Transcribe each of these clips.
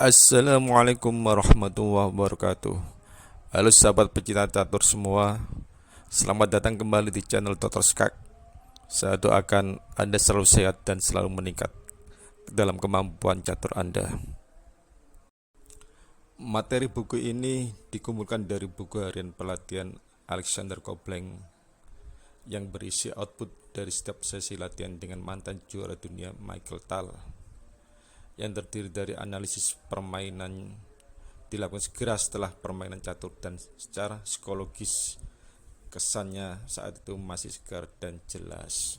Assalamualaikum warahmatullahi wabarakatuh. Halo sahabat pecinta catur semua. Selamat datang kembali di channel Dr. Skak. Saya doakan Anda selalu sehat dan selalu meningkat dalam kemampuan catur Anda. Materi buku ini dikumpulkan dari buku harian pelatihan Alexander Kobleng yang berisi output dari setiap sesi latihan dengan mantan juara dunia Michael Tal, yang terdiri dari analisis permainan dilakukan segera setelah permainan catur dan secara psikologis kesannya saat itu masih segar dan jelas.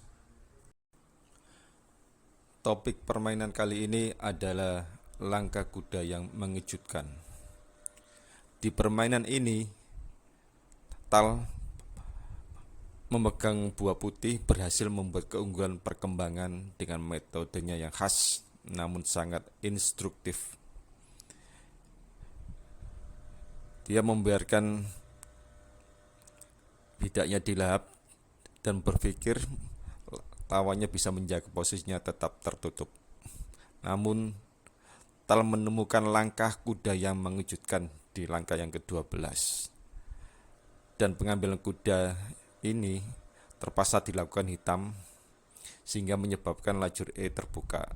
Topik permainan kali ini adalah langkah kuda yang mengejutkan. Di permainan ini, Tal memegang buah putih berhasil membuat keunggulan perkembangan dengan metodenya yang khas namun sangat instruktif. Dia membiarkan bidaknya dilahap dan berpikir lawannya bisa menjaga posisinya tetap tertutup. Namun Tal menemukan langkah kuda yang mengejutkan di langkah yang ke-12. Dan pengambilan kuda ini terpaksa dilakukan hitam sehingga menyebabkan lajur E terbuka.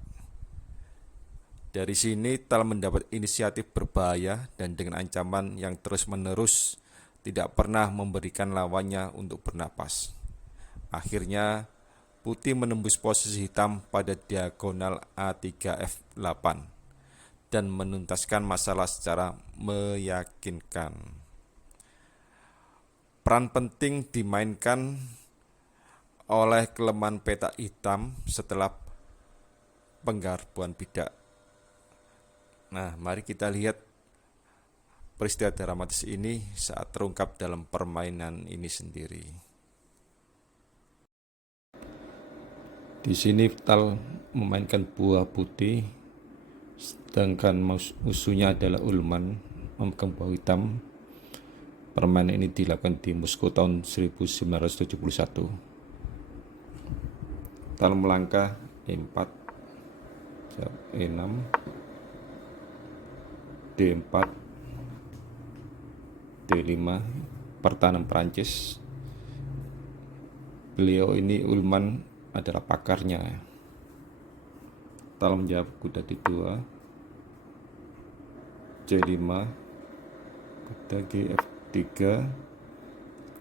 Dari sini Tal mendapat inisiatif berbahaya dan dengan ancaman yang terus-menerus tidak pernah memberikan lawannya untuk bernapas. Akhirnya putih menembus posisi hitam pada diagonal A3F8 dan menuntaskan masalah secara meyakinkan. Peran penting dimainkan oleh kelemahan petak hitam setelah penggarbuan bidak. Nah, mari kita lihat peristiwa dramatis ini saat terungkap dalam permainan ini sendiri. Di sini Tal memainkan buah putih, sedangkan musuhnya adalah Ullman memegang buah hitam. Permainan ini dilakukan di Moskow tahun 1971. Tal melangkah E4, E6, D4, D5, pertahanan Prancis. Beliau ini Ullman adalah pakarnya. Tal menjawab kuda D2, C5, kuda GF3,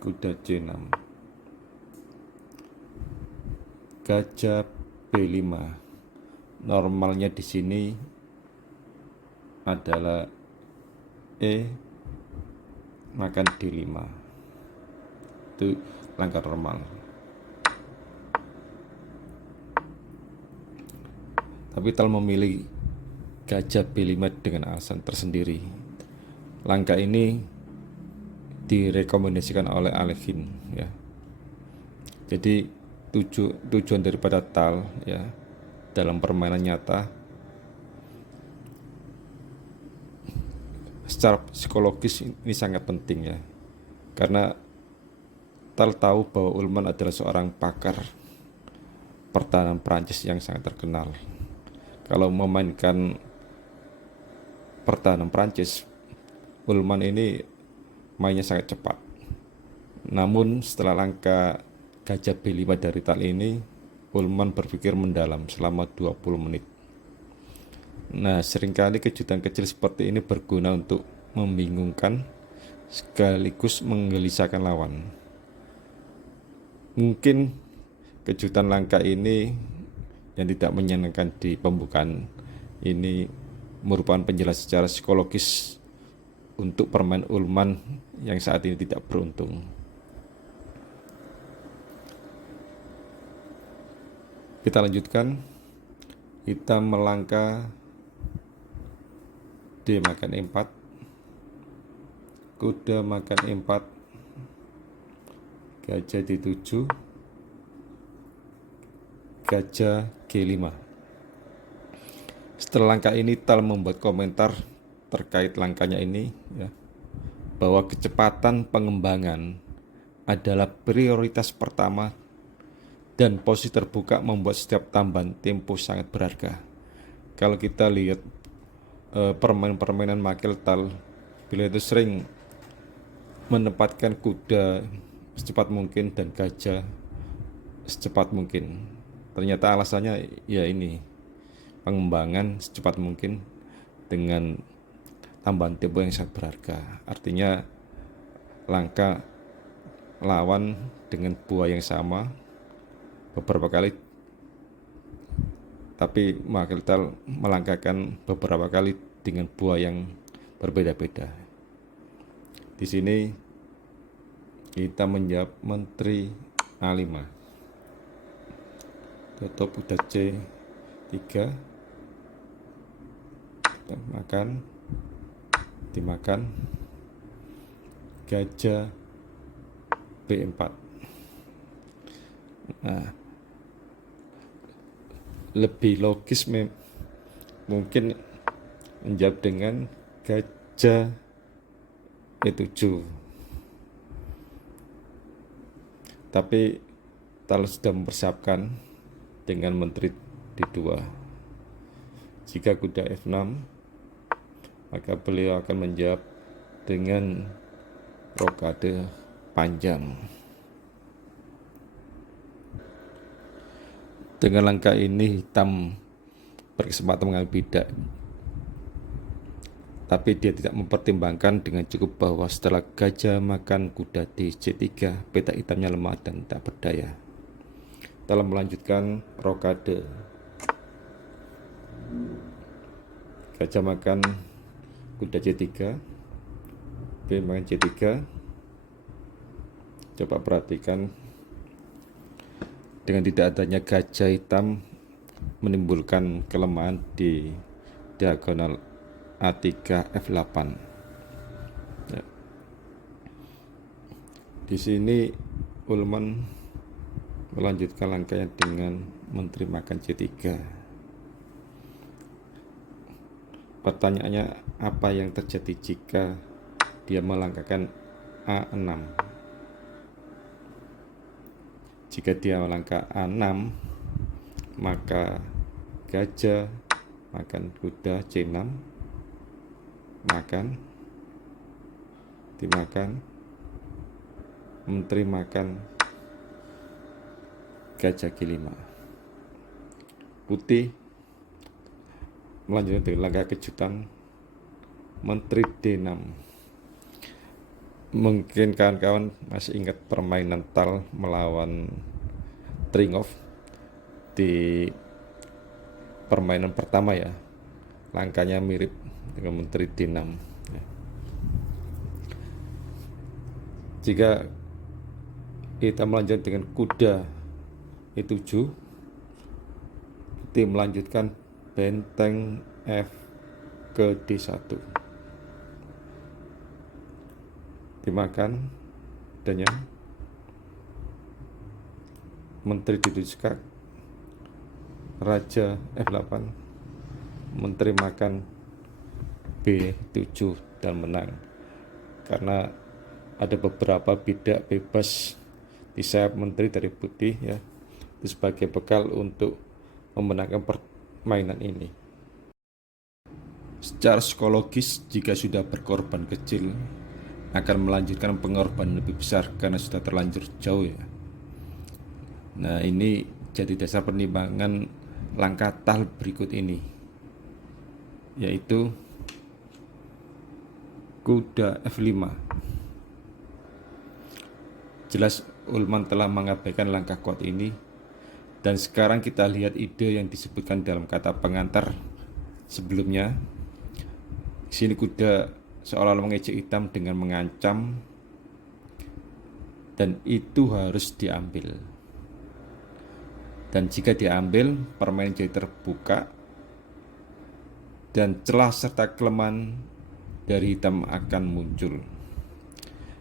kuda C6, gajah B5. Normalnya di sini adalah E makan D5. Itu langkah normal. Tapi Tal memilih gajah B5 dengan alasan tersendiri. Langkah ini direkomendasikan oleh Alekhine, ya. Jadi tujuan daripada Tal, ya, dalam permainan nyata secara psikologis ini sangat penting, ya, karena Tal tahu bahwa Ullman adalah seorang pakar pertahanan Prancis yang sangat terkenal. Kalau memainkan pertahanan Prancis, Ullman ini mainnya sangat cepat. Namun setelah langkah gajah B5 dari Tal ini, Ullman berpikir mendalam selama 20 menit. Nah, seringkali kejutan kecil seperti ini berguna untuk membingungkan sekaligus menggelisahkan lawan. Mungkin kejutan langkah ini yang tidak menyenangkan di pembukaan ini merupakan penjelasan secara psikologis untuk permainan Ullman yang saat ini tidak beruntung. Kita lanjutkan. Hitam melangkah D makan E4, kuda makan E4, gajah D7, gajah G5. Setelah langkah ini Tal membuat komentar terkait langkahnya ini, ya, bahwa kecepatan pengembangan adalah prioritas pertama dan posisi terbuka membuat setiap tambahan tempo sangat berharga. Kalau kita lihat permainan Michael Tal. Beliau itu sering menempatkan kuda secepat mungkin dan gajah secepat mungkin. Ternyata alasannya ya ini, pengembangan secepat mungkin dengan tambahan tempo yang sangat berharga. Artinya langkah lawan dengan buah yang sama beberapa kali, tapi Michael Tal melangkahkan beberapa kali dengan buah yang berbeda-beda. Di sini kita menjawab Menteri A5. Tutup udah C3. Kita makan, dimakan. Gajah B4. Nah, lebih logis mungkin menjawab dengan gajah E7. Tapi Tal sudah mempersiapkan dengan menteri D2. Jika kuda F6, maka beliau akan menjawab dengan rokade panjang. Dengan langkah ini hitam berkesempatan mengambil bidak, tapi dia tidak mempertimbangkan dengan cukup bahwa setelah gajah makan kuda di C3, peta hitamnya lemah dan tak berdaya. Dalam melanjutkan rokade, gajah makan kuda C3, B makan C3. Coba perhatikan, dengan tidak adanya gajah hitam menimbulkan kelemahan di diagonal A3 F8. Ya. Di sini Ullman melanjutkan langkahnya dengan menteri makan C3. Pertanyaannya, apa yang terjadi jika dia melangkahkan A6? Jika dia melangkah A6, maka gajah makan kuda C6, makan, dimakan, menteri makan gajah G5. Putih melanjutkan dengan langkah kejutan, menteri D6. Mungkin kawan-kawan masih ingat permainan Tal melawan Tringov di permainan pertama ya. Langkahnya mirip dengan menteri D6. Jika kita melanjutkan dengan kuda E7, kita melanjutkan benteng F ke D1. Dimakan dannya, menteri ditusuk, raja F8, menteri makan B7 dan menang. Karena ada beberapa bidak bebas di sayap menteri dari putih ya, itu sebagai bekal untuk memenangkan permainan ini. Secara psikologis, jika sudah berkorban kecil, akan melanjutkan pengorbanan lebih besar karena sudah terlanjur jauh ya. Nah, ini jadi dasar pertimbangan langkah Tal berikut ini, yaitu kuda F5. Jelas Ullman telah mengabaikan langkah kuat ini, dan sekarang kita lihat ide yang disebutkan dalam kata pengantar sebelumnya. Di sini kuda seolah-olah mengejek hitam dengan mengancam, dan itu harus diambil. Dan jika diambil, permainan jadi terbuka dan celah serta kelemahan dari hitam akan muncul.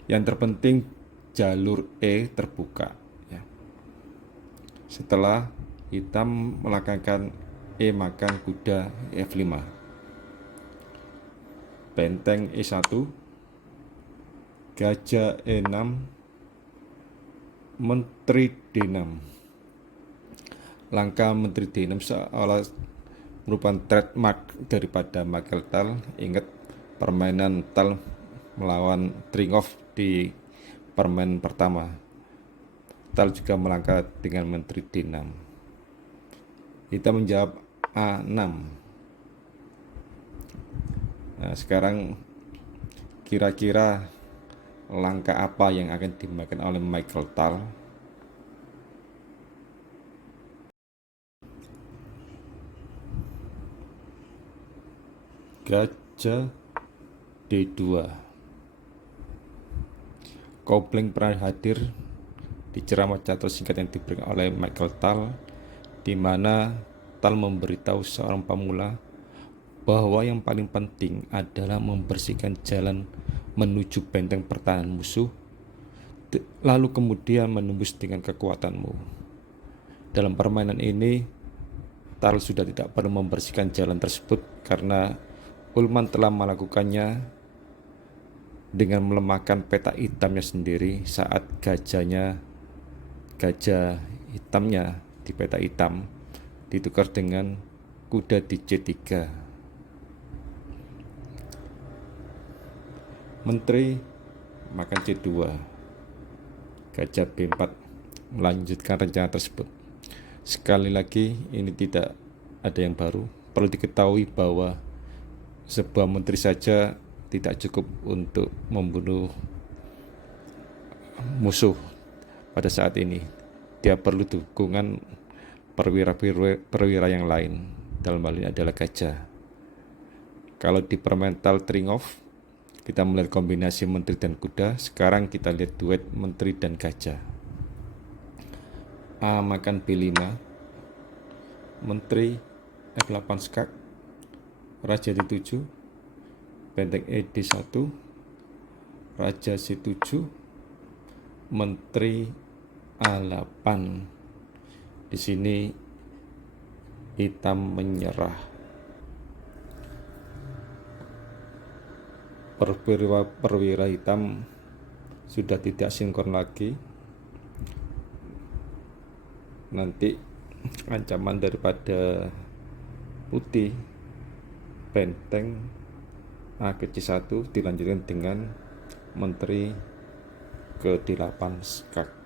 Yang terpenting jalur E terbuka ya. Setelah hitam melangkahkan E makan kuda F5, benteng E1, gajah E6, menteri D6. Langkah menteri D6 seolah merupakan trademark daripada Michael Tal. Ingat permainan Tal melawan Tringov di permainan pertama. Tal juga melangkah dengan menteri D6. Kita menjawab A6. Nah, sekarang kira-kira langkah apa yang akan dimainkan oleh Michael Tal? Gajah D2. Coupling pernah hadir di ceramah catur singkat yang diberikan oleh Michael Tal, di mana Tal memberitahu seorang pemula bahwa yang paling penting adalah membersihkan jalan menuju benteng pertahanan musuh, lalu kemudian menembus dengan kekuatanmu. Dalam permainan ini, Tal sudah tidak perlu membersihkan jalan tersebut karena Ullman telah melakukannya dengan melemahkan peta hitamnya sendiri saat gajah hitamnya di peta hitam ditukar dengan kuda di C3. Menteri makan C2. Gajah B4 melanjutkan rencana tersebut. Sekali lagi, ini tidak ada yang baru. Perlu diketahui bahwa sebuah menteri saja tidak cukup untuk membunuh musuh pada saat ini. Dia perlu dukungan perwira yang lain. Dalam hal ini adalah gajah. Kalau di permainan Tal Tringov, kita melihat kombinasi menteri dan kuda. Sekarang kita lihat duet menteri dan gajah. A makan B5, menteri F8 skak, raja D7, benteng E D1, raja C7, menteri A8. Di sini hitam menyerah. Perwira hitam sudah tidak sinkron lagi. Nanti ancaman daripada putih, benteng A ke C1 dilanjutkan dengan menteri ke D8 skak.